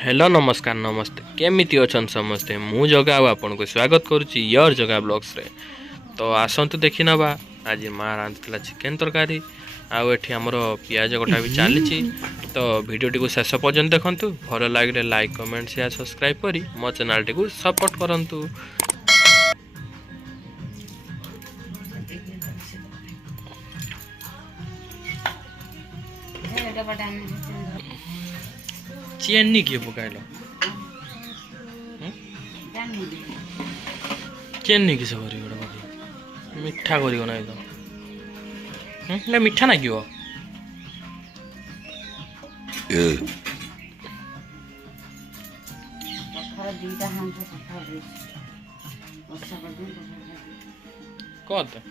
Hello नमस्कार नमस्ते केमिति अछन समस्ते मु जगा आपन को स्वागत करुच्ची योर जगा ब्लॉग्स रे। तो आसतु देखि नबा आज माँ रांधिला चिकेन तरकारी आउ एठी हमर पियाज कटा भी चली। तो वीडियो टी शेष पर्यंत देखंतु भल लगे लाइक कमेंट शेयर सब्सक्राइब करी मो चैनल टी सपोर्ट करंतु। चेन्नी किए पकाइल चेन्नी किस कर मिठा कर ना मिठा ना क्यों कत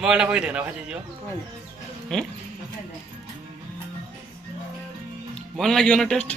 मोबाइल पकड़ देना भाजी जो भल लगे ना टेस्ट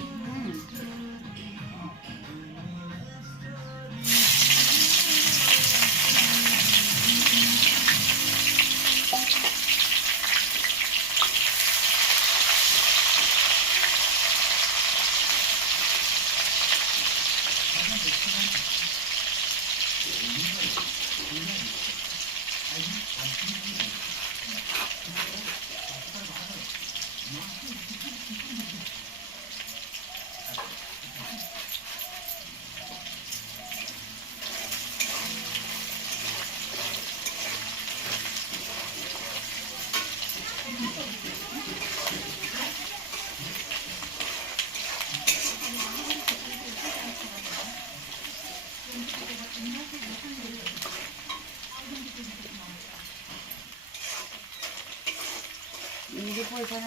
पैसा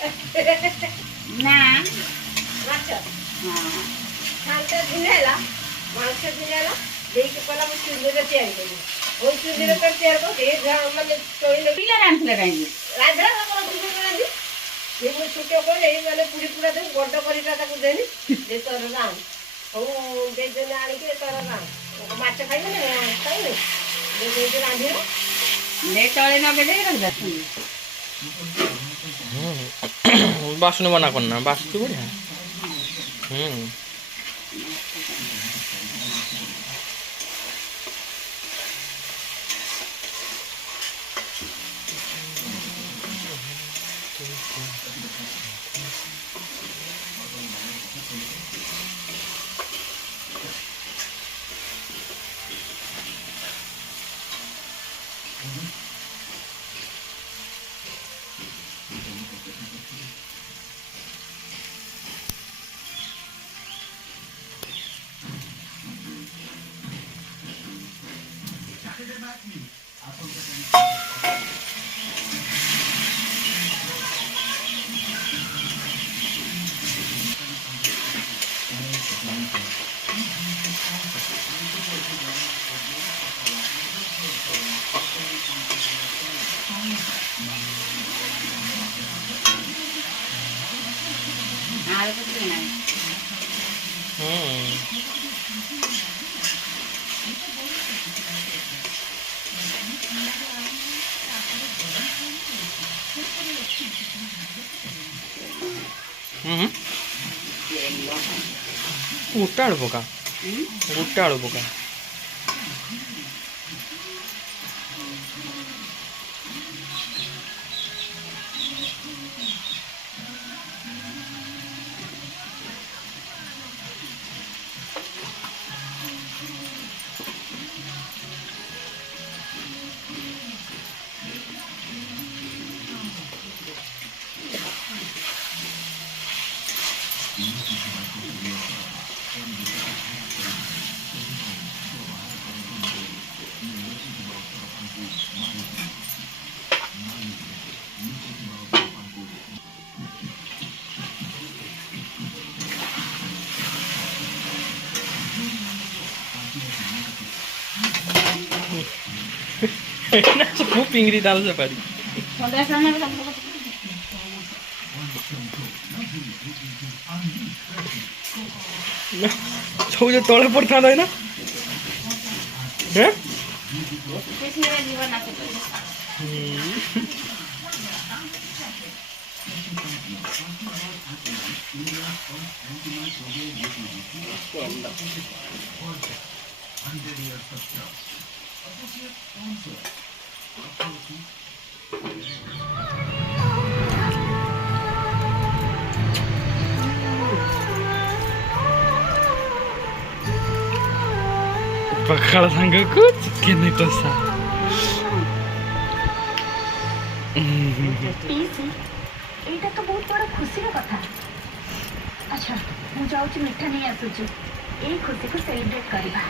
ନା ମାଛ ହଁ ଖାନ୍ତେ ଦିନ ହେଲା ମାଂସ ଦିନ ହେଲା ଦେଇକି କହିଲା ମୁଁ ଚୁଲିରେ ତିଆରି କରିବି ওই চুলিরে তো তিଆରି করতে মানে তৈলে ପିଲା ରାନ୍ଧିଥିଲା କାହିଁକି রাধা আমার বুঝে রাধি এই মই ছুটো করে এই মানে পুরি পুরা দেব বড় করিটা তাকে দেনি যে তোর রাম হউ দেই দেনে আনিকে তোর রাম মাছ খাইবে না খাইবে যে যে রাঁধিব নে ତଳେ ନଗେଇ ରଖିବା ବାସୁନି ମନା କରନା ବାସୁଛି ବଢ଼ିଆ ଆଳୁ ପକେଇ ନାହିଁ ଗୋଟେ ଆଳୁ ପକା ଗୋଟେ ଆଳୁ ପକା ना ସବୁ ପିଙ୍ଗିରି ଡାଲ ସେ ପାରି ସନ୍ଧ୍ୟା ସ୍ନାନ ସବୁ ଯେ ତଳେ ପଡ଼ିଥାନ୍ତା ନା ଯିବ ନା ପଖାଳ ସାଙ୍ଗକୁ ଚିକେନ କଷା এইটা তো বহুত বড় খুশির কথা আচ্ছা ମୁଁ ଯାଉଛି ମିଠା ନେଇ ଆସୁଛି ଏଇ ଖୁସିକୁ ସେଲିବ୍ରେଟ୍ କରିବା